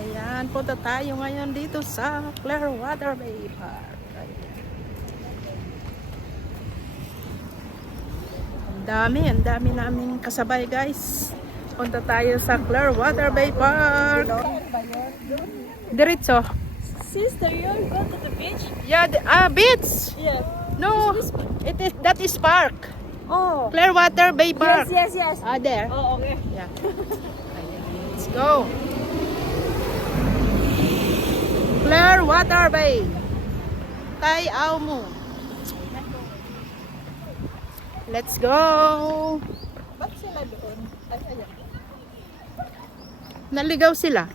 Ayan, punta tayo ngayon dito sa Clearwater Bay Park. Ayan. Ang dami naming kasabay guys. Punta tayo sa Clearwater Bay Park. Diretso. Sister, you go to the beach? Yeah, beach. Yes. No, that is park. Oh. Clearwater Bay Park. Yes, yes, yes. There. Oh, okay. Yeah. Ayan, let's go. Clearwater Bay. Tay mo. Let's go. Ba't sila doon? Ay, ayan. Naligaw sila.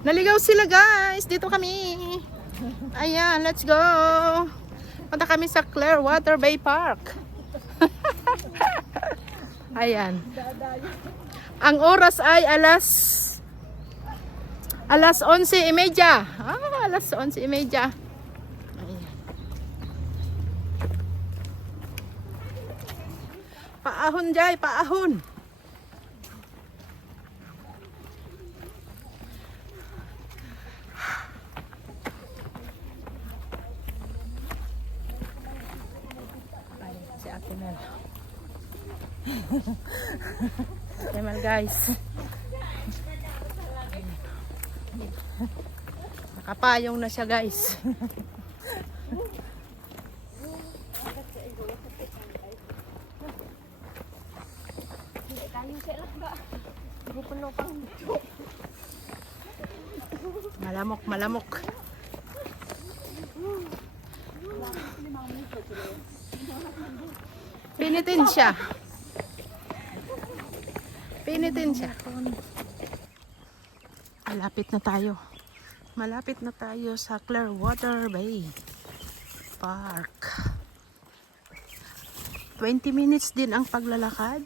Naligaw sila guys. Dito kami. Ayan, let's go. Punta kami sa Clearwater Bay Park. Ayan. Ang oras ay alas 11:30. Alas 11:30. Ayan. Paahon jay, paahon. Si Ate Mel. Ate Mel guys. Nakapayong na siya guys. Malamok, malamok. Pinitin siya. Pinitin siya. Malapit na tayo. Malapit na tayo sa Clearwater Bay Park. 20 minutes din ang paglalakad.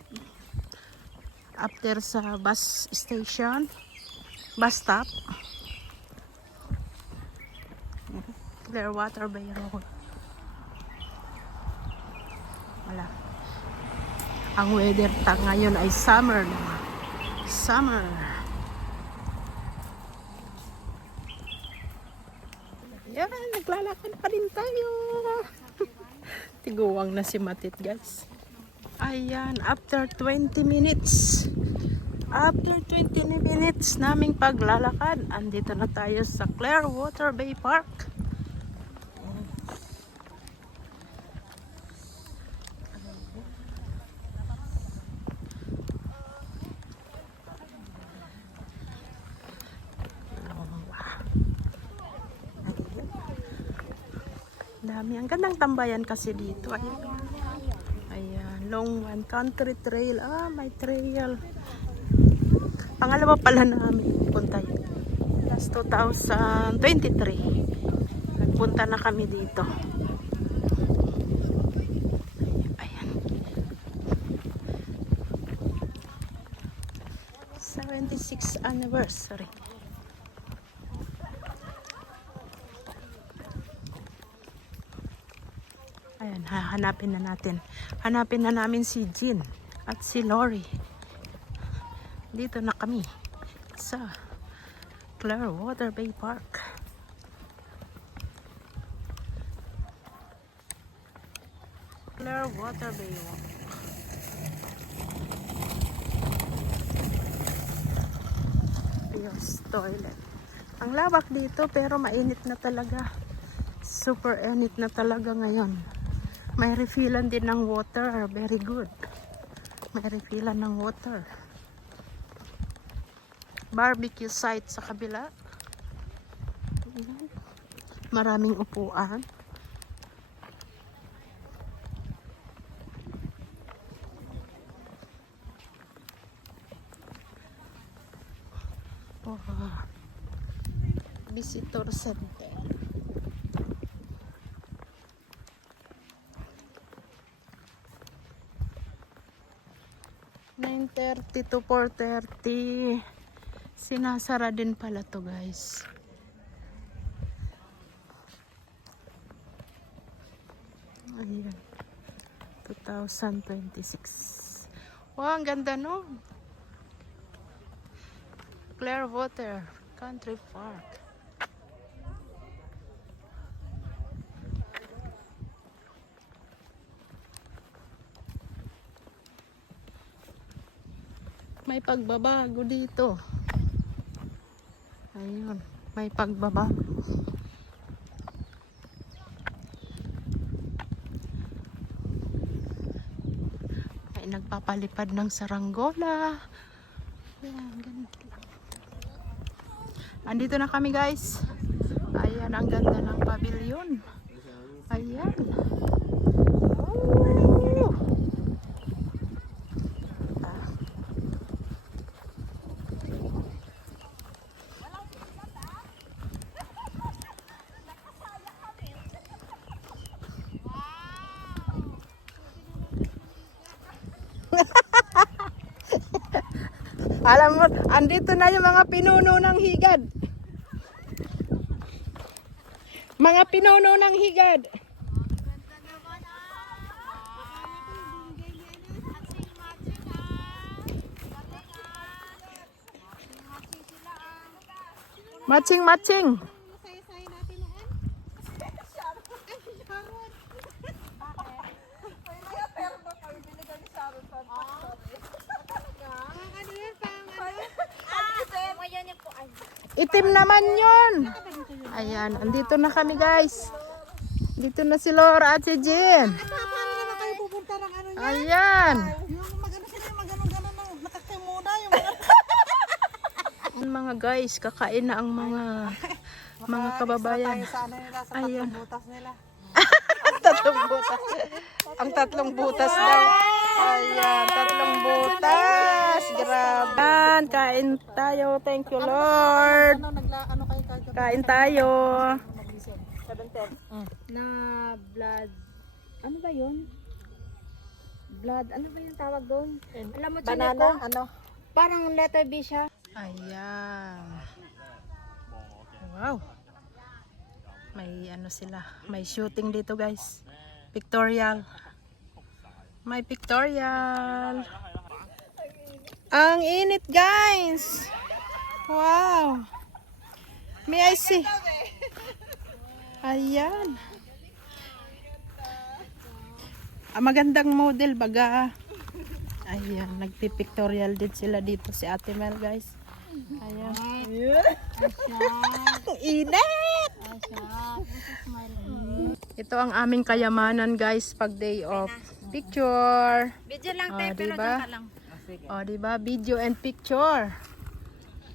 After sa bus station, bus stop. Clearwater Bay Road. Wala. Ang weather ngayon ay summer na. Summer. Yan, naglalakad pa rin tayo. Tiguwang na si Matit guys. Ayan, after 20 minutes. After 20 minutes naming paglalakad, andito na tayo sa Clearwater Bay Park. Dami. Ang gandang tambayan kasi dito. Ayan. Ayan. Long One Country Trail. May trail. Pangalawa pala namin punta yun. Last 2023. Nagpunta na kami dito. Ayan. 76th anniversary. Ayan, hanapin na natin. Hanapin na namin si Jean at si Lori. Dito na kami sa Clearwater Bay Park. Clearwater Bay Walk. Yes, toilet. Ang lawak dito pero mainit na talaga. Super init na talaga ngayon. May refillan din ng water. Very good. May refillan ng water. Barbecue site sa kabila. Maraming upuan. Visitor center. 9:30 to 4:30. Sinasara din pala to guys. Ayan. 2026. Wow, ang ganda no. Clearwater Country Park. May pagbabago dito. Ayun, may pagbabago. May nagpapalipad ng saranggola. Ayan, ganito lang. Andito na kami guys. Ayan, ang ganda ng pavilion. Ayan. Oh! Alam mo, andito na yung mga pinuno ng higad. Mga pinuno ng higad. Matching, matching. Itim naman yun. Ayan, andito na kami guys. Dito na si Laura at si Jean. Paano naman kayo pupunta ng ano niya? Ayan. Yung magano sila, yung magano-gano na nakakimuna, yung Mga guys, kakain na ang mga kababayan. tayo sa ano nila, sa Ayun. tatlong butas nila. Tatlong butas. Ang tatlong butas daw. Ayan, tatlong butas. Grabe. Ayan, kain tayo. Thank you, Lord. Ano, ano kayo kagabi? Kain tayo. Magising. 7:10. Na blood. Ano ba yun? Blood. Ano ba yung tawag doon? Alam mo, Banana, Chineko? ano? Parang letter B siya. Ayan. Wow. May ano sila. May shooting dito guys. Pictorial. May pictorial. Ang init guys. Wow. May I see? Ayan. Magandang model baga. Ayan, nagpipictorial din sila dito si Ate Mel guys. Ayan. Init! Ito ang aming kayamanan guys pag day off. Picture. Video lang tayo, pero diba? Doon ka lang. O, diba? Video and picture.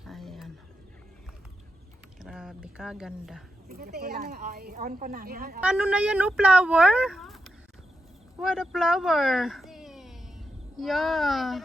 Ayan. Grabe ka, ganda. On ko na. Ano na yan, oh? Flower? What a flower. Yeah.